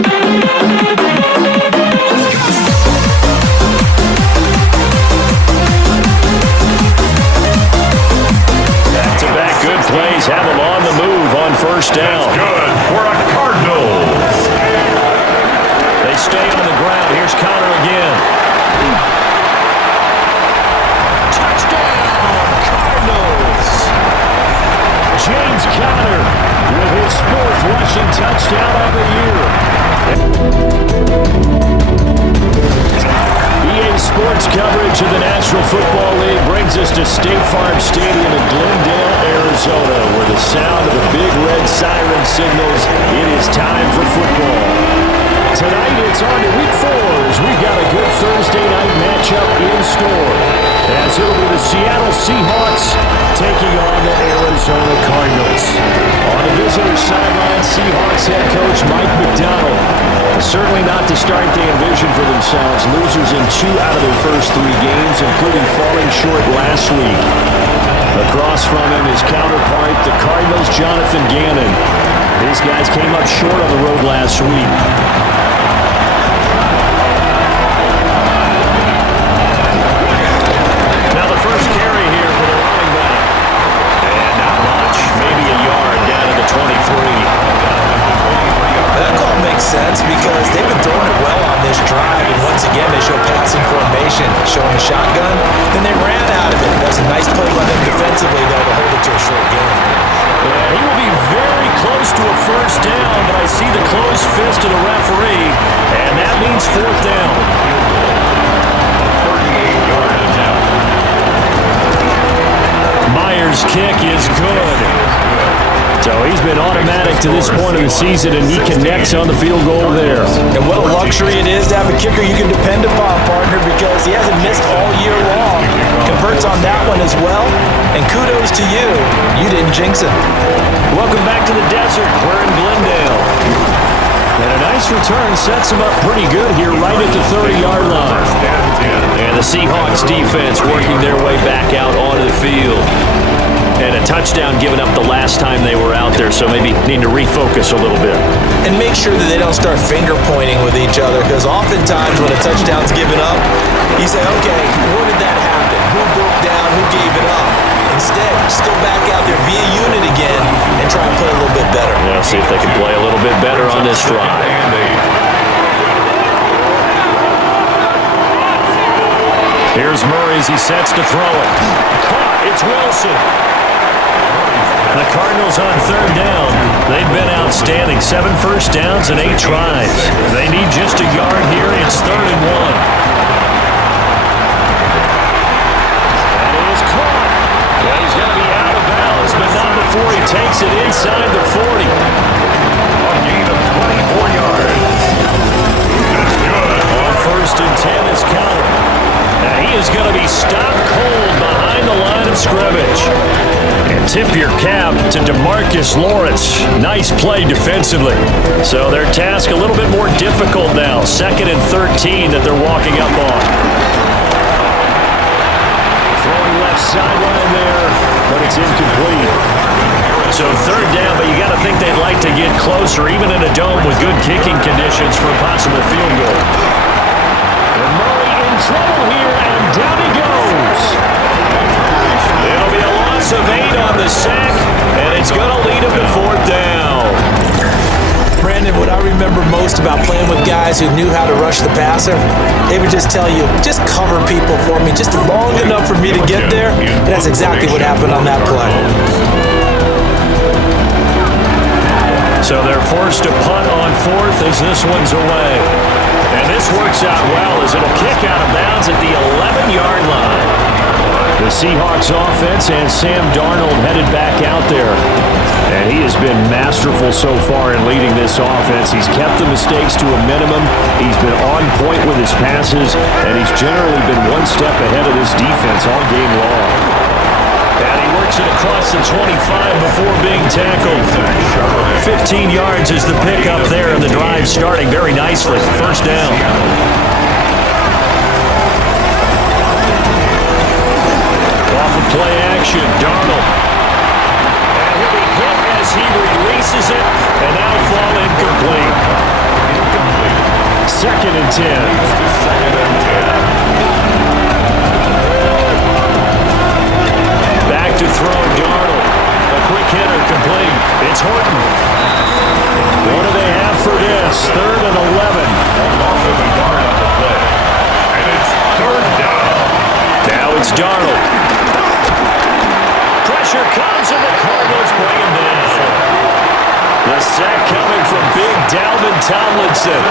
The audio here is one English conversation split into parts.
Back-to-back good plays have them on the move on first down. That's good for a Cardinals. They stay on the ground. Here's Connor again. Touchdown, Cardinals. James Conner with his fourth rushing touchdown of the year. EA Sports coverage of the National Football League brings us to State Farm Stadium in Glendale, Arizona, where the sound of the big red siren signals it is time for football. Tonight it's on to week 4 as we've got a good Thursday night matchup in store. As it'll be the Seattle Seahawks taking on the Arizona Cardinals. On the visitor sideline, Seahawks head coach Mike McDonald. Certainly not the start they envisioned for themselves. Losers in 2 out of their first 3 games, including falling short last week. Across from him, his counterpart, the Cardinals' Jonathan Gannon. These guys came up short on the road last week. Now the first carry here for the running back. And not much, maybe a yard down to the 23. That call makes sense because they've been throwing it well on this drive, and once again they show passing formation, showing the shotgun. Then they ran out of it. That's a nice play by them defensively, though, to hold it to a short game. Yeah, he will be very close to a first down, but I see the closed fist of the referee, and that means 4th down. 38-yard attempt. Myers' kick is good. So he's been automatic to this point of the season, and he connects on the field goal there. And what a luxury it is to have a kicker you can depend upon, partner, because he hasn't missed all year long. Converts on that one as well. And kudos to you. You didn't jinx it. Welcome back to the desert. We're in Glendale. And a nice return sets him up pretty good here right at the 30-yard line. And the Seahawks defense working their way back out onto the field. And a touchdown given up the last time they were out there, so maybe need to refocus a little bit. And make sure that they don't start finger pointing with each other, because oftentimes when a touchdown's given up, you say, okay, where did that happen? Who broke down? Who gave it up? Instead, just go back out there, be a unit again, and try and play a little bit better. Yeah, see if they can play a little bit better on this drive. Here's Murray as he sets to throw it. Caught. It's Wilson. The Cardinals on 3rd down. They've been outstanding. 7 first downs and 8 tries. They need just a yard here. It's 3rd and 1. And it is caught. Well, he's going to be out of bounds, but not before he takes it inside the 40. A gain of 24 yards. That's good. On 1st and 10 is Conner. Now he is going to be stopped cold behind the line of scrimmage. And tip your cap to DeMarcus Lawrence. Nice play defensively. So their task a little bit more difficult now. 2nd and 13 that they're walking up on. Throwing left sideline there, but it's incomplete. So 3rd down, but you got to think they'd like to get closer, even in a dome with good kicking conditions for a possible field goal. And Murray in trouble here, and down he goes. It'll be a loss of 8 on the sack, and it's going to lead him to 4th down. Brandon, what I remember most about playing with guys who knew how to rush the passer, they would just tell you, just cover people for me, just long enough for me to get there. And that's exactly what happened on that play. So they're forced to punt on 4th as this one's away. And this works out well as it'll kick out of bounds at the 11-yard line. The Seahawks offense and Sam Darnold headed back out there. And he has been masterful so far in leading this offense. He's kept the mistakes to a minimum. He's been on point with his passes, and he's generally been one step ahead of this defense all game long. And he works it across the 25 before being tackled. 15 yards is the pickup there, and the drive starting very nicely. 1st down. Off of play action, Darnold. And he'll be hit as he releases it, and that'll fall incomplete. 2nd and 10. Second and 10. Back to throw, Darnold. A quick hitter, complete. It's Horton. What do they have for this? 3rd and 11. A loss of a yard on the play. And it's 3rd down. Now it's Darnold. Pressure comes and the Cardinals bring him down. The sack coming from big Dalvin Tomlinson.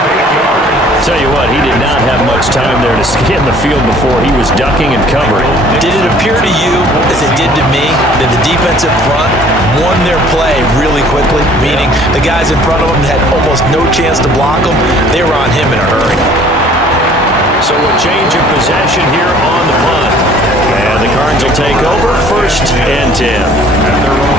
Tell you what, he did not have much time there to scan the field before he was ducking and covering. Did it appear to you, as it did to me, that the defensive front won their play really quickly? Meaning the guys in front of them had almost no chance to block them. They were on him in a hurry. So a change of possession here on the punt. And the Cards will take over 1st and 10.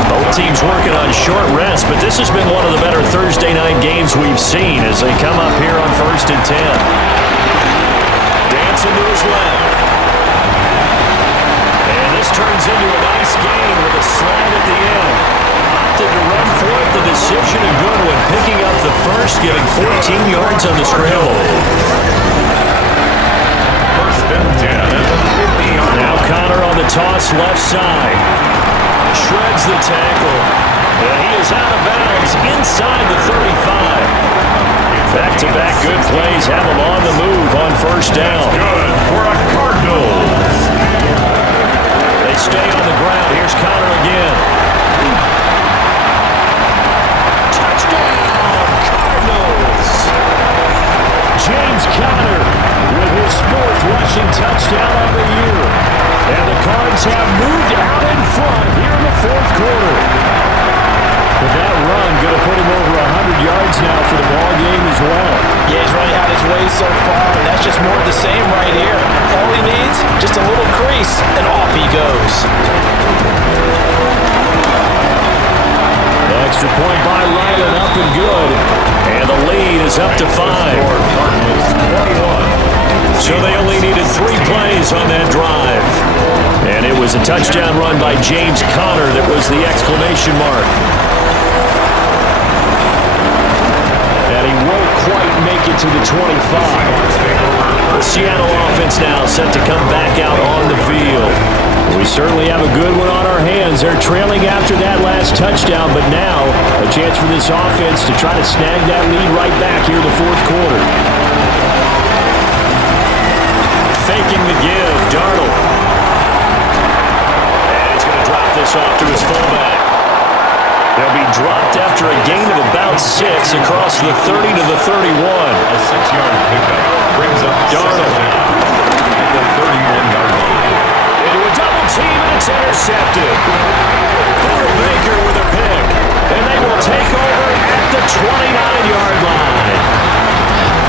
Both teams working on short rest, but this has been one of the better Thursday night games we've seen as they come up here on 1st and 10. Dancing to his left. And this turns into a nice gain with a slide at the end. Opted to run for it, the decision a good one, picking up the first, getting 14 yards on the scramble. 1st and 10 at the 50-yard line. Now Connor on the toss left side. Shreds the tackle. And he is out of bounds inside the 35. Back-to-back good plays have him on the move on 1st down. Good for a Cardinals. They stay on the ground. Here's Connor again. Touchdown, Cardinals! James Conner with his 4th rushing touchdown on the year. And the Cards have moved out in front here in the 4th quarter. But that run going to put him over 100 yards now for the ball game as well. Yeah, he's running out his way so far, and that's just more of the same right here. All he needs, just a little crease, and off he goes. Extra point by Ryland, up and good. And the lead is up to 5. Cardinals 21. So they only needed 3 plays on that drive. And it was a touchdown run by James Conner that was the exclamation mark. And he won't quite make it to the 25. The Seattle offense now set to come back out on the field. We certainly have a good one on our hands. They're trailing after that last touchdown, but now a chance for this offense to try to snag that lead right back here in the 4th quarter. Faking the give, Darnold. And he's going to drop this off to his fullback. They'll be dropped after a gain of about 6 across the 30 to the 31. A 6-yard pickup brings up Darnold at the 31-yard line. Into a double team, and it's intercepted. Burrow Baker with a pick. And they will take over at the 29-yard line.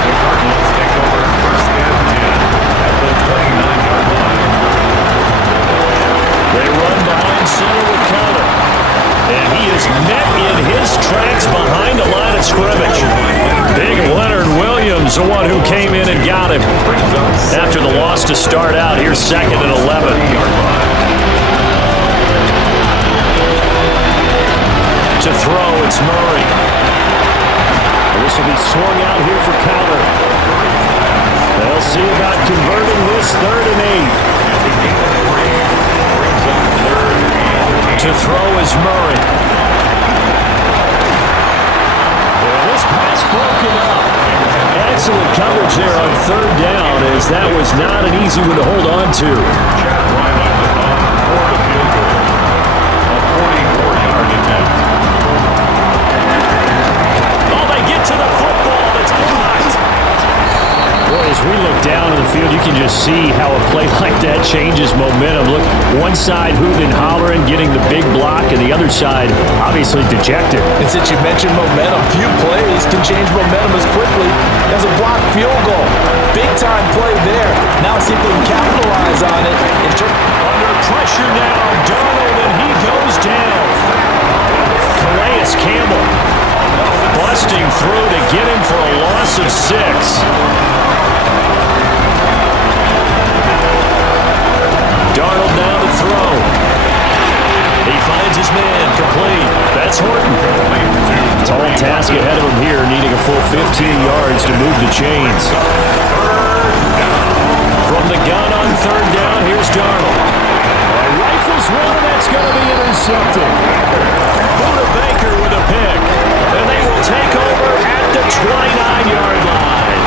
The Cardinals take over 1st and 10 at the 29-yard line. They run behind center with Connor. And he is met in his tracks behind the line of scrimmage. Big Leonard Williams, the one who came in and got him. After the loss to start out, here's 2nd and 11. To throw, it's Murray. This will be swung out here for Connor. They'll see about converting this 3rd and 8. To throw is Murray. And this pass broken up. Excellent coverage there on 3rd down, as that was not an easy one to hold on to. Chad Ryland on for the field goal. A 44-yard attempt. Oh, they get to the football. It's blocked. Boy, as we look down in the field, you can just see how a play like that changes momentum. Look, one side hooting and hollering, getting the big block, and the other side obviously dejected. And since you mentioned momentum, few plays can change momentum as quickly as a blocked field goal. Big-time play there. Now see if they can capitalize on it. Under pressure now, Darnold, and he goes down. Calais Campbell busting through to get him for a loss of 6. Darnold now to throw. He finds his man, complete. That's Horton. Tall task ahead of him here, needing a full 15 yards to move the chains. From the gun on third down, here's Darnold. Rifles one, and that's going to be intercepted. Buda Baker with a pick, and they will take over at the 29-yard line.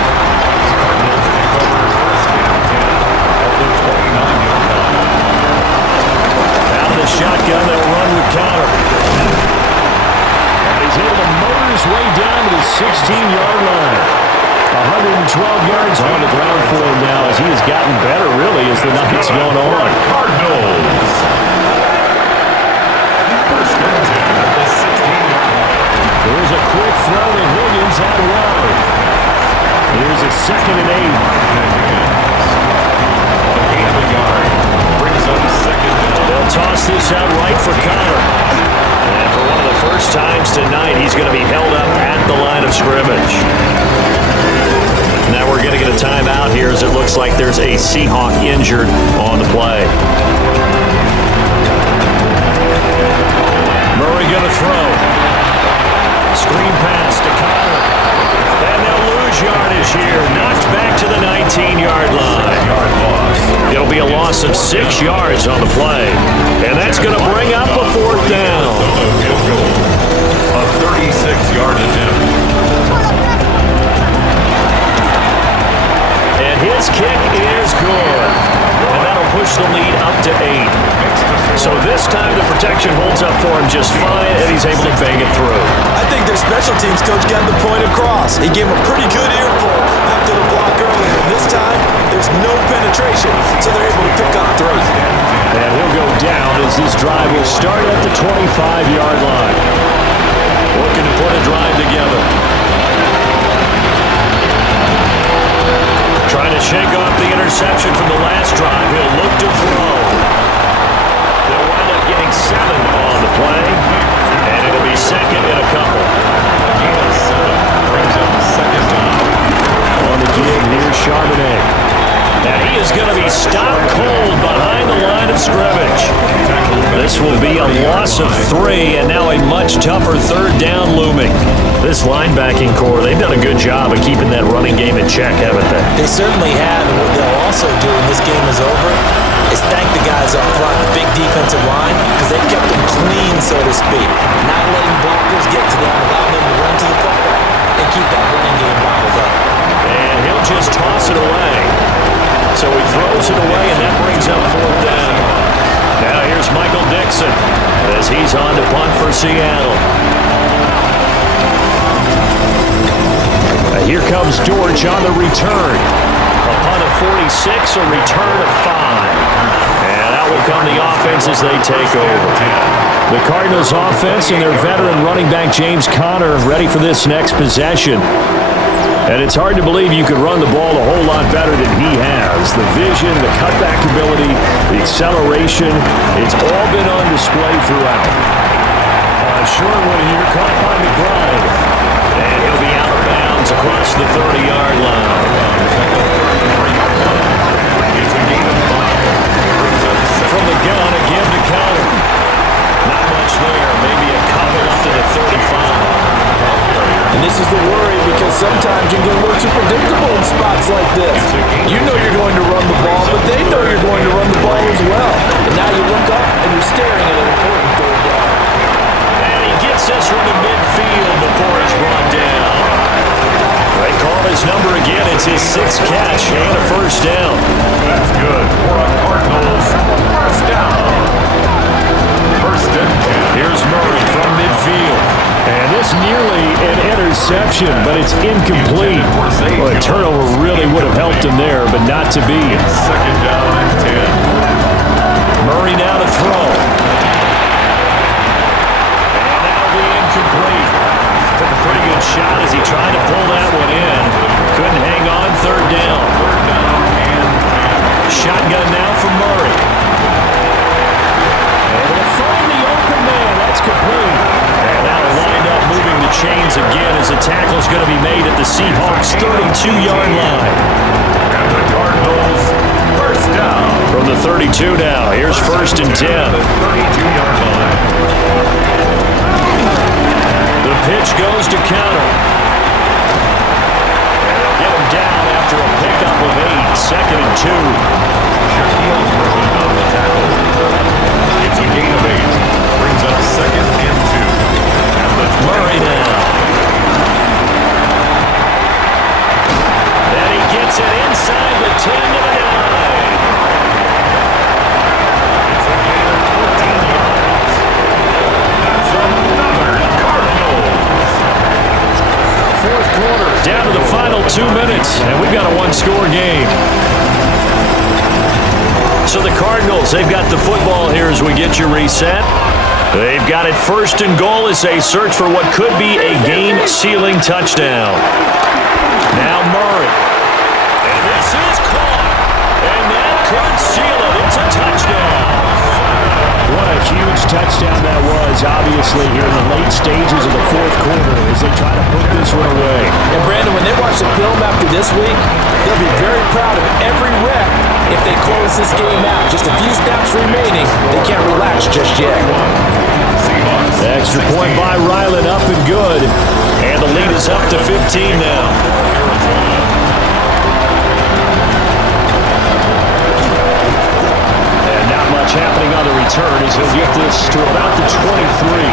Out of the shotgun, they'll run with Connor. And he's able to motor his way down to the 16-yard line. 112 yards on the ground for him now as he has gotten better, really, as the night's gone on. Cardinals. There's a quick throw to Higgins out wide. Here's a 2nd and 8. Gain of a yard. Brings up 2nd down. They'll toss this out right for Connor. And for one of the first times tonight, he's going to be held up at the line of scrimmage. Now we're going to get a timeout here as it looks like there's a Seahawk injured on the play. Murray going to throw. Screen pass to Connor. And they'll lose yardage here. Knocked back to the 19-yard line. It'll be a loss of 6 yards on the play. And that's going to bring up a 4th down. A 36-yard attempt. His kick is good. And that'll push the lead up to 8. So this time the protection holds up for him just fine, and he's able to bang it through. I think their special teams coach got the point across. He gave him a pretty good earful after the block earlier. This time, there's no penetration, so they're able to pick up 3. And he'll go down as this drive will start at the 25-yard line. Looking to put a drive together. Trying to shake off the interception from the last drive. He'll look to throw. They'll wind up getting 7 on the play. And it'll be 2nd and a couple. Gain of 7 brings up 2nd down. On the give, here's Charbonnet. And he is going to be stopped cold behind the line of scrimmage. This will be a loss of 3, and now a much tougher 3rd down looming. This linebacking core, they've done a good job of keeping that running game in check, haven't they? They certainly have, and what they'll also do when this game is over is thank the guys up front, the big defensive line, because they've kept them clean, so to speak. Not letting blockers get to them, allowing them to run to the football and keep that running game bottled up. And he'll just toss it away. So he throws it away, and that brings up 4th down. Now here's Michael Dixon as he's on to punt for Seattle. Here comes George on the return. A punt of 46, a return of 5. And out will come the offense as they take over. The Cardinals offense and their veteran running back James Conner ready for this next possession. And it's hard to believe you could run the ball a whole lot better than he has. The vision, the cutback ability, the acceleration, it's all been on display throughout. Short one here, caught by McBride. And he'll be out of bounds across the 30-yard line. From the gun, again to Conner. Not much there, maybe a couple up to the 35. And this is the worry because sometimes you can look too predictable in spots like this. You know you're going to run the ball, but they know you're going to run the ball as well. And now you look up and you're staring at an important 3rd down. And he gets this from the midfield before he's brought down. They call his number again. It's his 6th catch and a 1st down. That's good for a Cardinals 1st down. 1st and 10. Here's Murray from midfield. And this nearly an interception, but it's incomplete. Well, a turnover really would have helped him there, but not to be. 2nd down and 10. Murray now to throw. And that'll be incomplete. Took a pretty good shot as he tried to pull that one in. Couldn't hang on, 3rd down. 3rd down and 10. Shotgun now for Murray. And they'll find the open man. That's complete. And that'll wind up moving the chains again as the tackle's going to be made at the Seahawks' 32-yard line. And the Cardinals 1st down. From the 32 now, here's 1st and 10. The 32-yard line. The pitch goes to counter. And they'll get him down after a pickup of 8. 2nd and 2. Shaquille Griffin on the tackle. It's a gain of 8. Brings up 2nd and 2. And the Murray now. And he gets it inside the 10 to the 9. It's a gain of 14 yards. That's another Cardinals. Fourth quarter. Down to the final 2 minutes, and we've got a one-score game. So the Cardinals, they've got the football here as we get you reset. They've got it 1st and goal as they search for what could be a game-sealing touchdown. Now Murray. And this is caught. And that could seal it. It's a touchdown. What a huge touchdown that was, obviously, here in the late stages of the fourth quarter as they try to put this one away. And Brandon, when they watch the film after this week, they'll be very proud of every rep if they close this game out. Just a few snaps remaining. They can't relax just yet. Extra point by Ryland, up and good. And the lead is up to 15 now. And not much happening on the return as he'll get this to about the 23.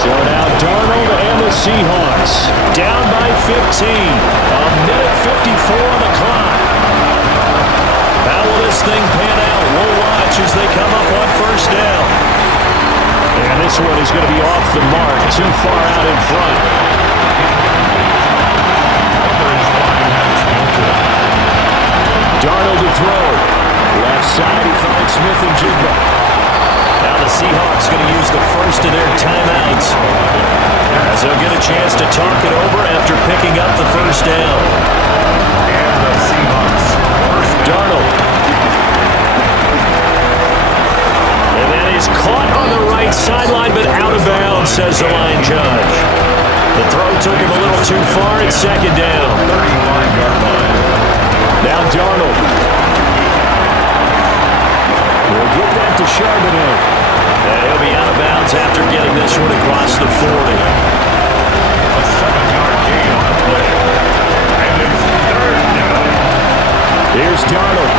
So now Darnold and the Seahawks down by 15. A minute 54 on the clock. How will this thing pan out? We'll watch as they come up on 1st down. And this one is going to be off the mark, too far out in front. Darnold to throw. Left side, he finds Smith and Jigba. Now the Seahawks going to use the first of their timeouts as they'll get a chance to talk it over after picking up the 1st down. And the Seahawks. Darnold. And that is caught on the right sideline, but out of bounds, says the line judge. The throw took him a little too far. It's 2nd down. 35-yard line. Now Darnold. We'll get that to Charbonnet. And he'll be out of bounds after getting this one across the 40. A 7-yard gain on the play. And it's 3rd down. Here's Darnold.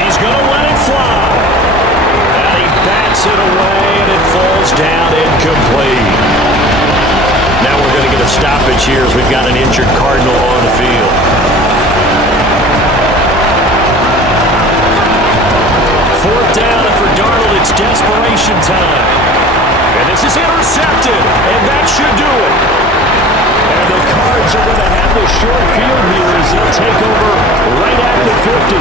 He's going to let it fly. And he bats it away, and it falls down incomplete. Now we're going to get a stoppage here as we've got an injured Cardinal on the field. 4th down, and for Darnold, it's desperation time. And this is intercepted, and that should do it. And the Cards are going to have the short field here as they'll take over right at the 50.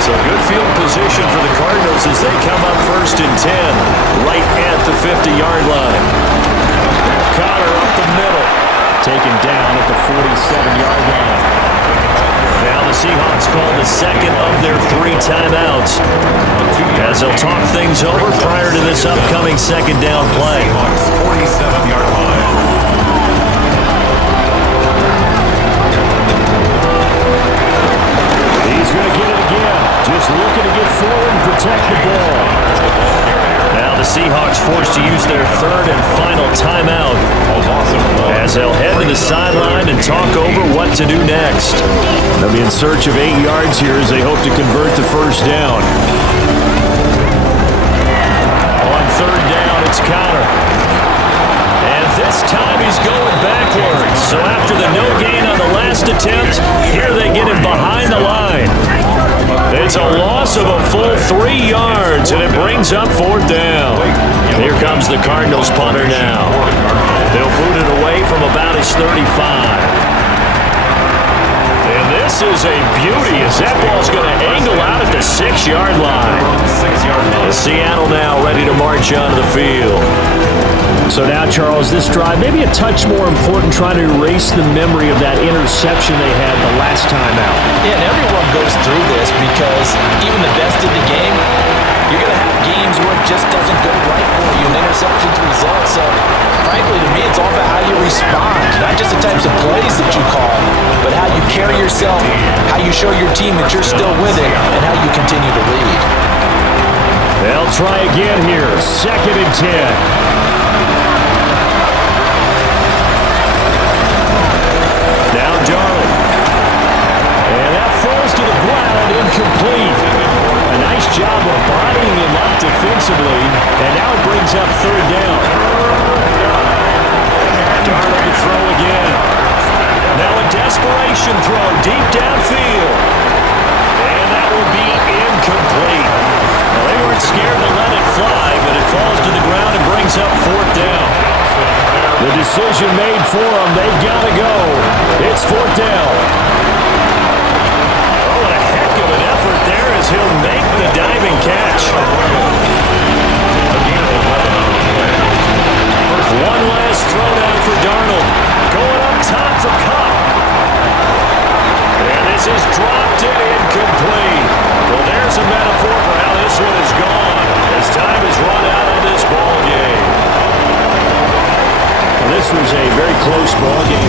So good field position for the Cardinals as they come up 1st and 10, right at the 50-yard line. Connor up the middle, taken down at the 47-yard line. Now the Seahawks call the 2nd of their 3 timeouts as they'll talk things over prior to this upcoming 2nd down play. 47-yard line. He's going to get it again. Just looking to get forward and protect the ball. Now the Seahawks forced to use their 3rd and final timeout as they'll head to the sideline and talk over what to do next. They'll be in search of 8 yards here as they hope to convert the 1st down. On 3rd down, it's Connor. And this time he's going backwards. So after the no gain on the last attempt, here they get him behind the line. It's a loss of a full 3 yards, and it brings up 4th down. Here comes the Cardinals punter now. They'll boot it away from about his 35. And this is a beauty as that ball's going to angle out at the 6-yard line. And Seattle now ready to march onto the field. So now, Charles, this drive, maybe a touch more important, trying to erase the memory of that interception they had the last time out. Yeah, and everyone goes through this because even the best in the game, you're going to have games where it just doesn't go right for you, and interceptions result. So, frankly, to me, it's all about how you respond, not just the types of plays that you call, but how you carry yourself, how you show your team that you're still with it, and how you continue to lead. They'll try again here, 2nd and 10. defensively, and now it brings up third down. Darnold to throw again. Now a desperation throw deep downfield. And that will be incomplete. Well, they weren't scared to let it fly, but it falls to the ground and brings up fourth down. The decision made for them. They've got to go. It's fourth down. Oh, what a heck of an effort there as he'll make the diving catch. One last throwdown for Darnold. Going up top for Cup. And this is dropped and incomplete. Well, there's a metaphor for how this one is gone as time is run out on this ball game. Well, this was a very close ball game.